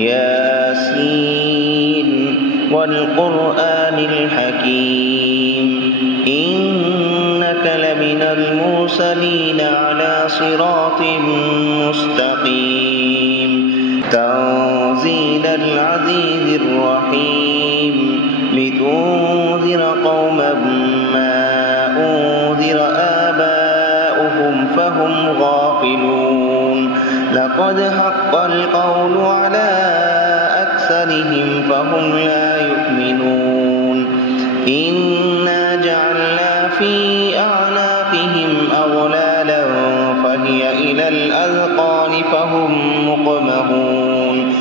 ياسين والقرآن الحكيم إنك لمن المرسلين على صراط مستقيم تنزيل العزيز الرحيم لتنذر قوما ما أنذر آباؤهم فهم غافلون لقد حق القول على أكثرهم فهم لا يؤمنون إنا جعلنا في أعناقهم أغلالا فهي إلى الأذقان فهم مقمحون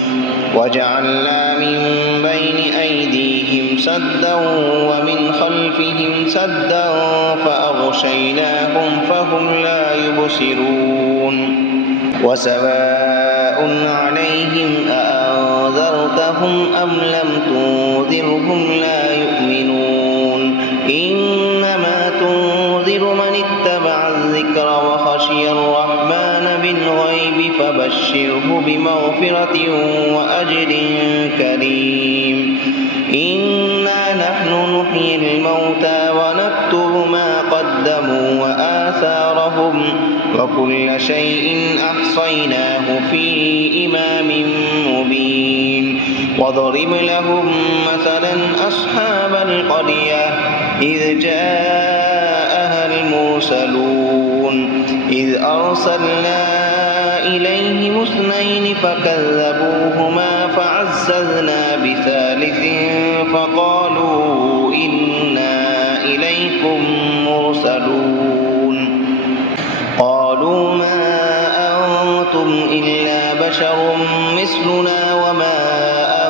وجعلنا من بين أيديهم سدا ومن خلفهم سدا فأغشيناهم فهم لا يبصرون وسواء عليهم أأنذرتهم أم لم تنذرهم لا يؤمنون إنما تنذر من اتبع الذكر وخشي الرحمن بالغيب فبشره بمغفرة وأجر كريم إنا نحن نحيي الموتى ونكتب ما قدموا وآثارهم وكل شيء أحصيناه في إمام مبين واضرب لهم مثلا أصحاب القرية إذ جاءها المرسلون إذ أرسلنا إليهم اثنين فكذبوهما فعززنا بثالث فقالوا إنا إليكم مرسلون قالوا ما أنتم إلا بشر مثلنا وما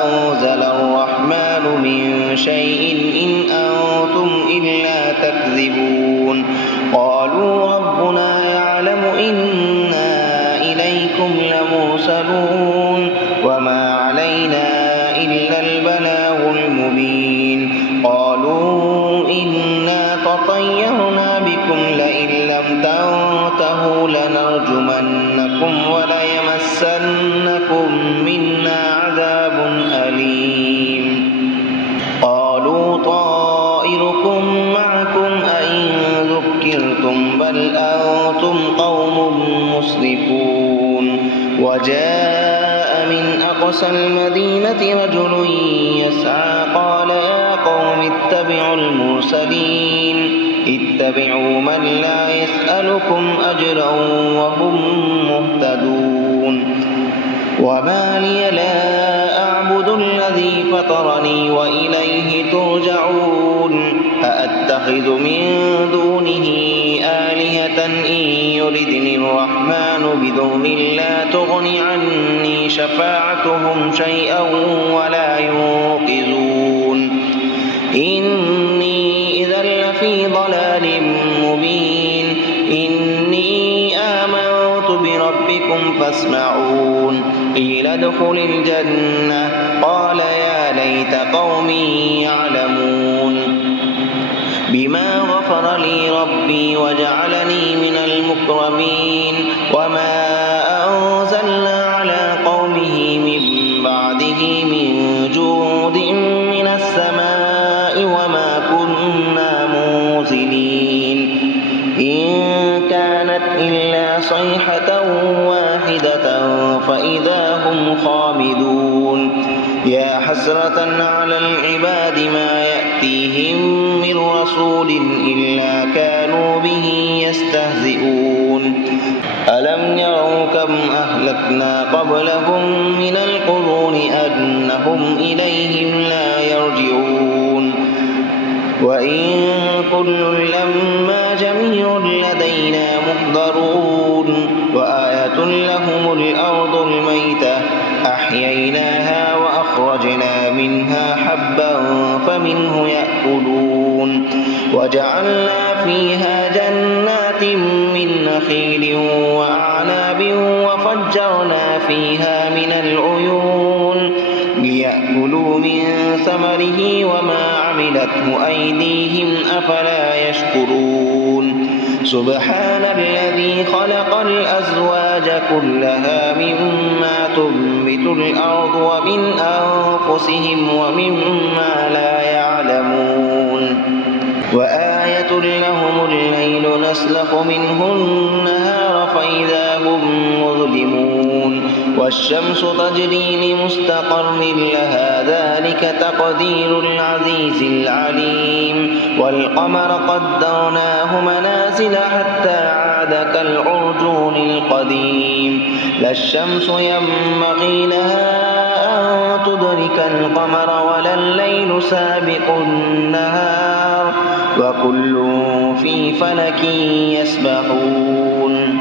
أنزل الرحمن من شيء إن أنتم إلا تكذبون قالوا ربنا يعلم إنا إليكم لمرسلون وما علينا إلا البلاغ المبين قالوا إنا تطيرنا بكم لئن لم تنتهوا لنرجمنكم وليمسنكم منا عذاب أليم قالوا طائركم معكم أئن ذكرتم بل أنتم قوم مسرفون وجاء من أقصى المدينة رجل يسعى قال يا قوم اتبعوا المرسلين اتبعوا من لا يسألكم أجرا وهم مهتدون وما لي لا أعبد الذي فطرني وإليه ترجعون أأتخذ من دونه آلهة إن يردني الرحمن بضر لا تغن عني شفاعتهم شيئا ولا ينقذون إني إذا لفي ضلال مبين إني آمنت بربكم فاسمعون قيل ادخل الجنة قال يا ليت قومي يعلمون بما غفر لي ربي وجعلني من المكرمين وما أنزلنا على قومه من بعده من جود من السماء وما كنا منزلين إن كانت إلا صيحة واحدة فإذا هم خامدون يا حسرة على العباد ما يأتيهم من رسول إلا كانوا به يستهزئون ألم يروا كم أهلكنا قبلهم من القرون أنهم إليهم لا يرجعون وإن كل لما جميع لدينا محضرون وآية لهم الأرض الميتة أحييناها وأخرجنا منها حبا فمنه يأكلون وجعلنا فيها جنات من نخيل وأعناب وفجرنا فيها من العيون ليأكلوا من ثمره وما عملته أيديهم أفلا يشكرون سبحان الذي خلق الأزواج كلها مما تنبت الأرض ومن أنفسهم ومما لا يعلمون وآية لهم الليل نسلخ منه النهار فإذا هم مظلمون والشمس تجري لمستقر لها ذلك تقدير العزيز العليم والقمر قدرناه منازل حتى عاد كالعرجون القديم لا الشمس ينبغي لها أن تدرك القمر ولا الليل سابق النهار وكل في فلك يسبحون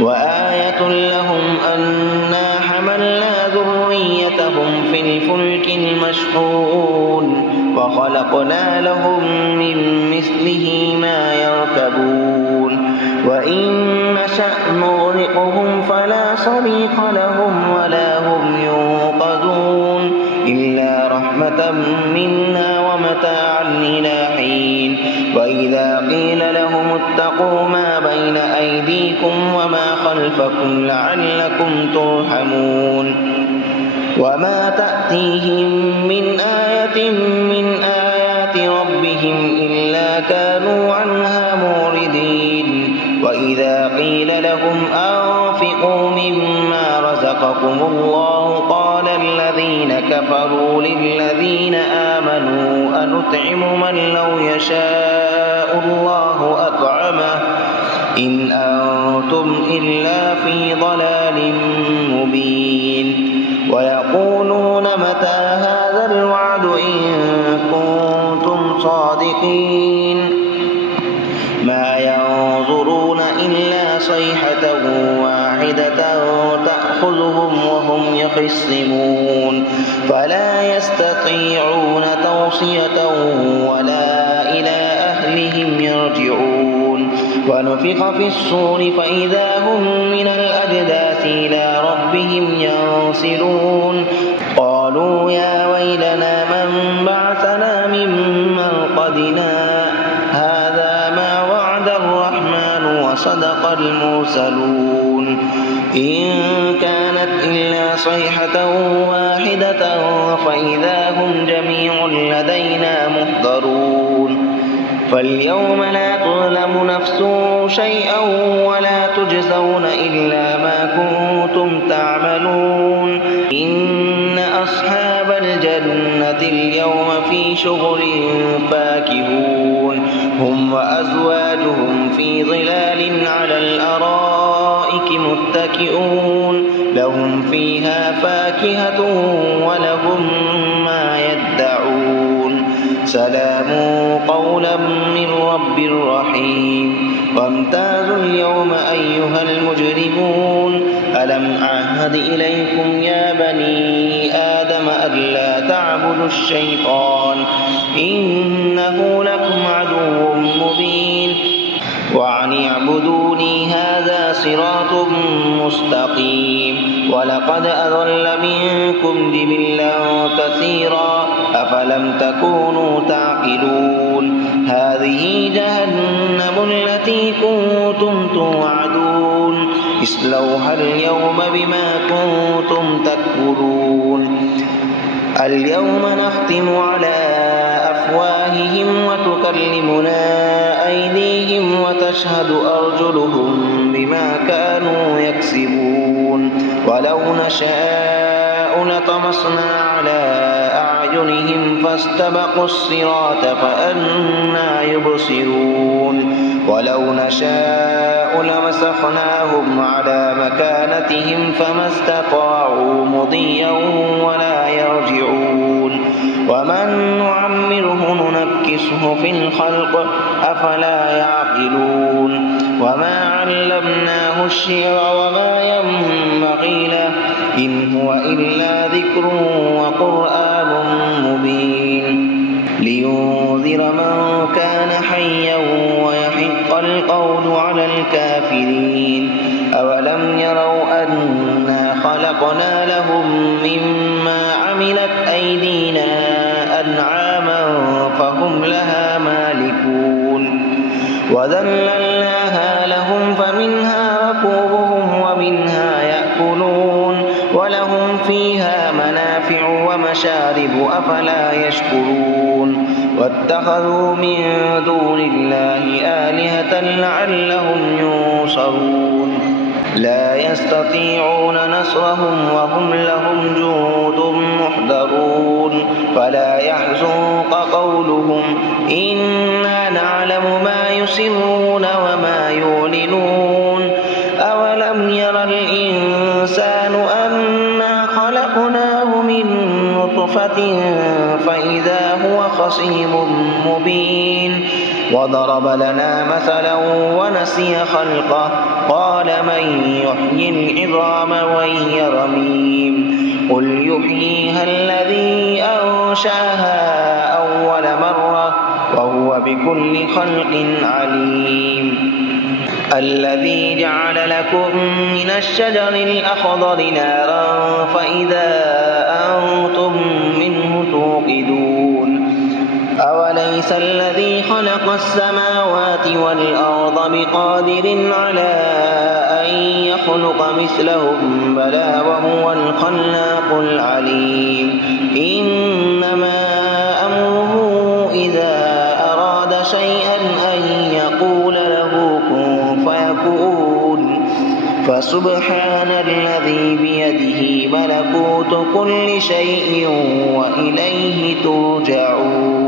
وآية لهم أنا حملنا ذريتهم في الفلك المشحون وخلقنا لهم من مثله ما يركبون وإن نشأ نغرقهم فلا صريخ لهم ولا هم ينقذون إلا رحمة منا ومتاعا إلى حين وإذا قيل لهم اتقوا ما بين أيديكم وما خلفكم لعلكم ترحمون وما تأتيهم من آية من آيات ربهم إلا كانوا عنها موردين وإذا قيل لهم أنفقوا مما رزقكم الله قال الذين كفروا للذين آمنوا أنطعم من لو يشاء الله أطعمه إن أنتم إلا في ضلال مبين ويقولون متى هذا الوعد إن كنتم صادقين ما ينظرون إلا صيحة واحدة تأخذهم وهم يخصمون فلا يستطيعون توصية ولا إلى أهلهم يرجعون ونفخ في الصور فإذا هم من الأجداث إلى ربهم ينسلون قالوا يا ويلنا من بعثنا من مرقدنا هذا ما وعد الرحمن وصدق المرسلون إن كانت إلا صيحة واحدة فإذا هم جميع لدينا محضرون فاليوم لا تظلم نفس شيئا ولا تجزون إلا ما كنتم تعملون إن أصحاب الجنة اليوم في شغل فاكهون هم وأزواجهم في ظلال على الأرائك متكئون لهم فيها فاكهة ولهم ما يدعون سلام قولا من رب رحيم وامتازوا اليوم أيها المجرمون ألم أعهد إليكم يا بني آدم ألا تعبدوا الشيطان إنه لكم عدو مبين وأن اعبدوني هذا صراط مستقيم ولقد أضل منكم جبلا كثيرا أفلم تكونوا تعقلون هذه جهنم التي كنتم توعدون اصلوها اليوم بما كنتم تكفرون اليوم نختم على أفواههم وتكلمنا أيديهم وتشهد أرجلهم بما كانوا يكسبون ولو نشاء لطمسنا على أعينهم فاستبقوا الصراط فأنى يبصرون ولو نشاء لمسخناهم على مكانتهم فما استطاعوا مضيا ولا يرجعون ومن نعمره ننكسه في الخلق أفلا يعقلون وما علمناه الشعر وما ينبغي له إن هو إلا ذكر وقرآن مبين لينذر من كان حيا ويحق القول على الكافرين أولم يروا أنا خلقنا لهم مما عملت أيدينا أنعاما فهم لها مالكون وذللناها لهم فمنها ركوبهم ومنها يأكلون ولهم فيها منافع ومشارب أفلا يشكرون واتخذوا من دون الله آلهة لعلهم ينصرون لا يستطيعون نصرهم وهم لهم جند محضرون فلا يحزنك قولهم إنا نعلم ما يسرون وما يعلنون أولم ير الإنسان أنا خلقناه من نطفة فإذا هو خصيم مبين وضرب لنا مثلا ونسي خلقه قال من يحيي العظام وهي رميم قل يحييها الذي أنشأها أول مرة وهو بكل خلق عليم الذي جعل لكم من الشجر الأخضر نارا فإذا أنتم منه توقدون أوليس الذي خلق السماوات والأرض بقادر على أن يخلق مثلهم بلى وهو الخلاق العليم إنما أمره إذا أراد شيئا أن يقول له كن فيكون فسبحان الذي بيده ملكوت كل شيء وإليه ترجعون